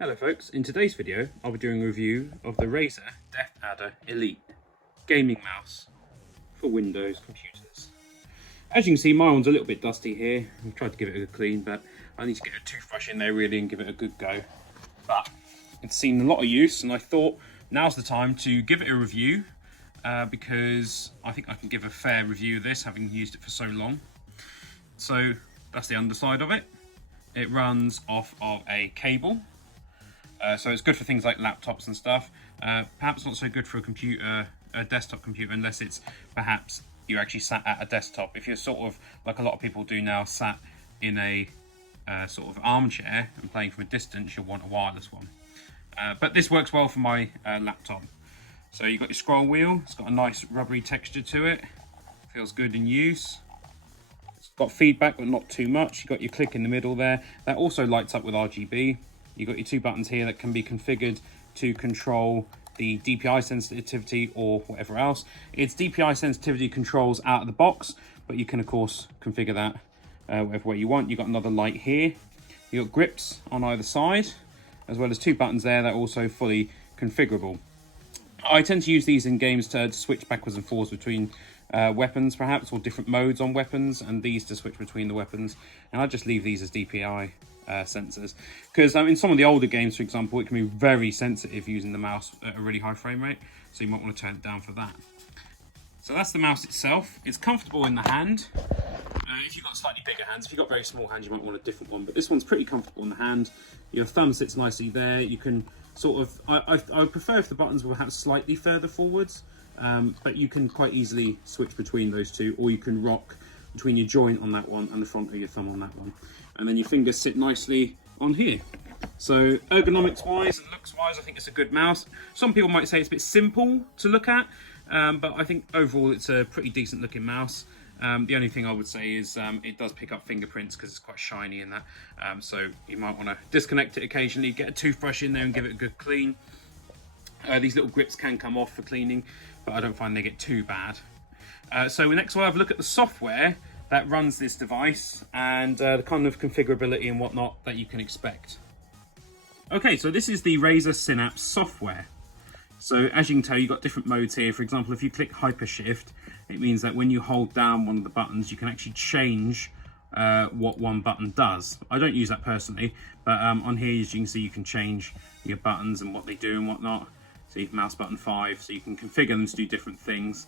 Hello folks, in today's video I'll be doing a review of the Razer Deathadder Elite gaming mouse for Windows computers. As you can see, my one's a little bit dusty here. I've tried to give it a good clean, but I need to get a toothbrush in there really and give it a good go. But it's seen a lot of use and I thought now's the time to give it a review because I think I can give a fair review of this, having used it for so long. So that's the underside of it. It runs off of a cable. So it's good for things like laptops and stuff. Perhaps not so good for a computer, a desktop computer, unless it's perhaps you actually sat at a desktop. If you're sort of, like a lot of people do now, sat in a sort of armchair and playing from a distance, you'll want a wireless one. But this works well for my laptop. So you've got your scroll wheel. It's got a nice rubbery texture to it. Feels good in use. It's got feedback, but not too much. You've got your click in the middle there. That also lights up with RGB. You've got your two buttons here that can be configured to control the DPI sensitivity or whatever else. It's DPI sensitivity controls out of the box, but you can of course configure that whatever way you want. You've got another light here. You've got grips on either side, as well as two buttons there that are also fully configurable. I tend to use these in games to switch backwards and forwards between weapons perhaps, or different modes on weapons, and these to switch between the weapons. And I just leave these as DPI sensors, because in some of the older games, for example, it can be very sensitive using the mouse at a really high frame rate, so you might want to turn it down for that. So that's the mouse itself. It's comfortable in the hand. If you've got slightly bigger hands, if you've got very small hands, you might want a different one, but this one's pretty comfortable in the hand. Your thumb sits nicely there. You can sort of, I would prefer if the buttons were perhaps slightly further forwards, but you can quite easily switch between those two, or you can rock between your joint on that one and the front of your thumb on that one. And then your fingers sit nicely on here. So ergonomics wise and looks wise, I think it's a good mouse. Some people might say it's a bit simple to look at, but I think overall it's a pretty decent looking mouse. The only thing I would say is it does pick up fingerprints because it's quite shiny in that. So you might want to disconnect it occasionally, get a toothbrush in there and give it a good clean. These little grips can come off for cleaning, but I don't find they get too bad. So next we'll have a look at the software that runs this device and the kind of configurability and whatnot that you can expect. Okay, so this is the Razer Synapse software. So as you can tell, you've got different modes here. For example, if you click Hyper Shift, it means that when you hold down one of the buttons, you can actually change what one button does. I don't use that personally, but on here, as you can see, you can change your buttons and what they do and whatnot. So you have mouse button 5, so you can configure them to do different things.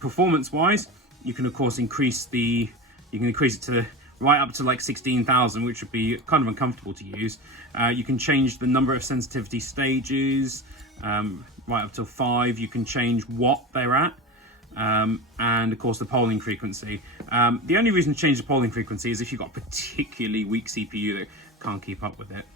Performance-wise, you can of course increase it to right up to like 16,000, which would be kind of uncomfortable to use. You can change the number of sensitivity stages right up to 5. You can change what they're at, and of course the polling frequency. The only reason to change the polling frequency is if you've got a particularly weak CPU that can't keep up with it.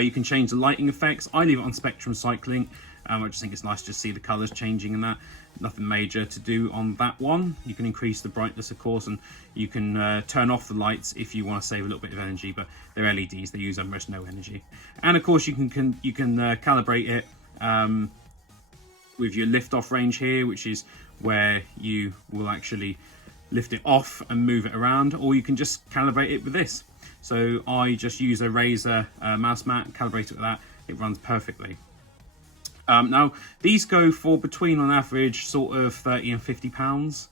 You can change the lighting effects. I leave it on spectrum cycling. I just think it's nice to see the colours changing and that. Nothing major to do on that one. You can increase the brightness, of course, and you can turn off the lights if you want to save a little bit of energy, but they're LEDs, they use almost no energy. And of course you can calibrate it with your lift off range here, which is where you will actually lift it off and move it around, or you can just calibrate it with this. So I just use a Razer mouse mat, calibrate it with that, it runs perfectly. Now, these go for between, on average, sort of 30 and 50 pounds.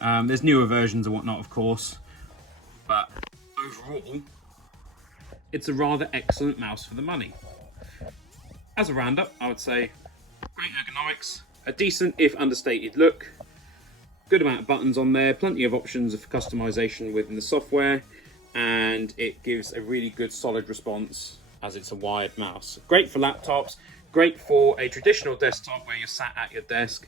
There's newer versions and whatnot, of course, but overall, it's a rather excellent mouse for the money. As a roundup, I would say great ergonomics, a decent, if understated look, good amount of buttons on there, plenty of options for customization within the software, and it gives a really good solid response as it's a wired mouse. Great for laptops, great for a traditional desktop where you're sat at your desk,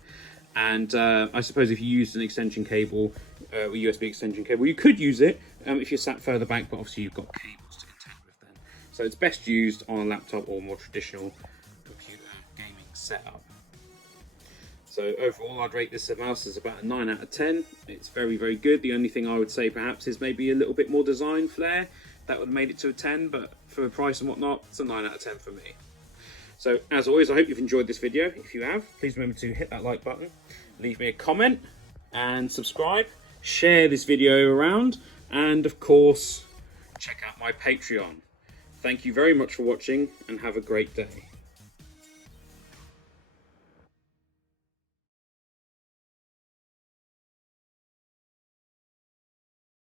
and I suppose if you used an extension cable, a USB extension cable, you could use it if you're sat further back, but obviously you've got cables to contend with then. So it's best used on a laptop or more traditional computer gaming setup. So overall, I'd rate this mouse as about a 9 out of 10. It's very, very good. The only thing I would say perhaps is maybe a little bit more design flair. That would have made it to a 10, but for the price and whatnot, it's a 9 out of 10 for me. So as always, I hope you've enjoyed this video. If you have, please remember to hit that like button, leave me a comment and subscribe, share this video around, and of course, check out my Patreon. Thank you very much for watching and have a great day.